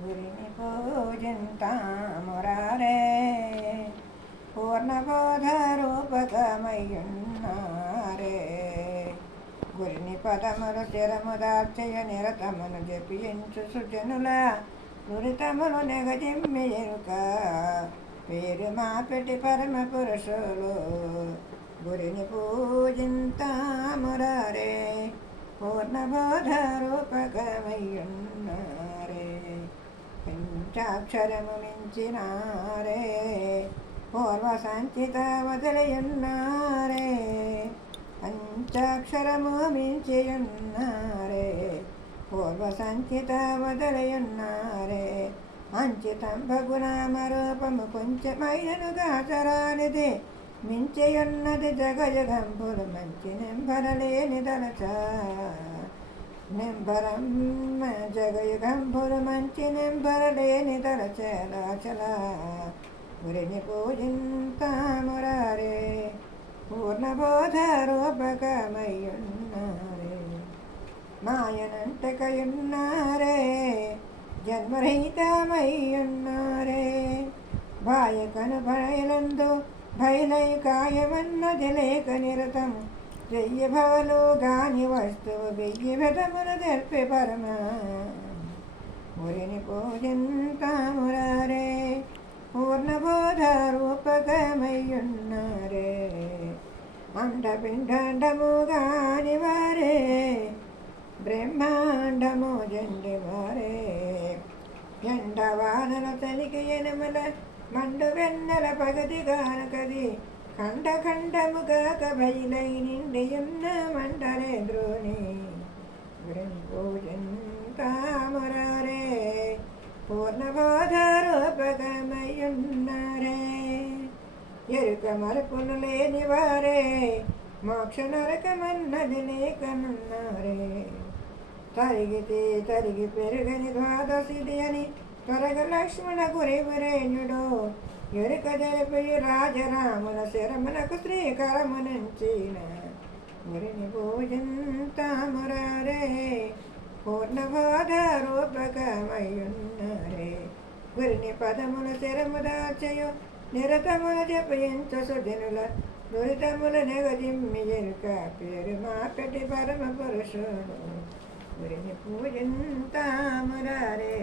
గురిని పూజింతామురారే పూర్ణబోధ రూపకమయ్యున్నారే గురిని పదములు చిరము దార్చయ నిరతమును జపించు సుజనుల నురితములు నెగజిమ్మి ఎరుక పేరు మాపెటి పరమ పురుషులు గురిని పూజింతామురారే పూర్ణబోధ రూపకమయ్యున్నారే పంచాక్షరము మించినారే పూర్వ సంచిత వదిలియున్నారే పంచాక్షరము మించియున్నారే పూర్వ సంచిత వదిలియున్నారే అంచితం భగునామ రూపము కొంచెమైనను గాచరానిది మించియున్నది జగజగంబులు మంచి నెంబరలేని దళచ నెంబరమ్మ జగయుగంబులు మంచి నెంబరలేని దళచలాచల గురిని పూజింతామురారే పూర్ణబోధ రూపకమయ్యున్నారే మాయనంటకయున్నారే జన్మరహితమయ్యున్నారే బాయకను భయలందు భైలై కాయమన్నది లేక నిరతం వెయ్యి భవలు గాని వస్తువు వెయ్యి విధములు తెల్పి పరమ మురిని పూజింతామురారే పూర్ణబోధ రూపకమయ్యున్నారే అండపిండాండము గాని వారే బ్రహ్మాండము జండి వారే ఎండవానల తనికి ఎనుమల మండు వెన్నెల పగతి గానకది ఖండ ఖండముగాక బయలై నిండియున్న మండలే ద్రోణి గురిని పూజింతామురారే పూర్ణబోధ రూపకమయ్యున్నారే ఎరుక మరపులు లేని వారే మోక్ష నరకమన్నది లేకనున్నారే తరిగితే తరిగి పెరుగని ద్వాదశిది అని త్వరగ లక్ష్మణ గురివరేణ్యుడు ఎరుక జరిపి రాజరాముల శరమునకు శ్రీకరమునంచిన గురిని పూజింతామురారే పూర్ణబోధ రూపకమయ్యున్నారే గురిని పదములు శరము దాచయు నిరతముల జపించ సుజనుల దురితముల నెగజిమ్మి ఎరుక పేరు మాపెటి పరమ పురుషుడు గురిని పూజింతామురారే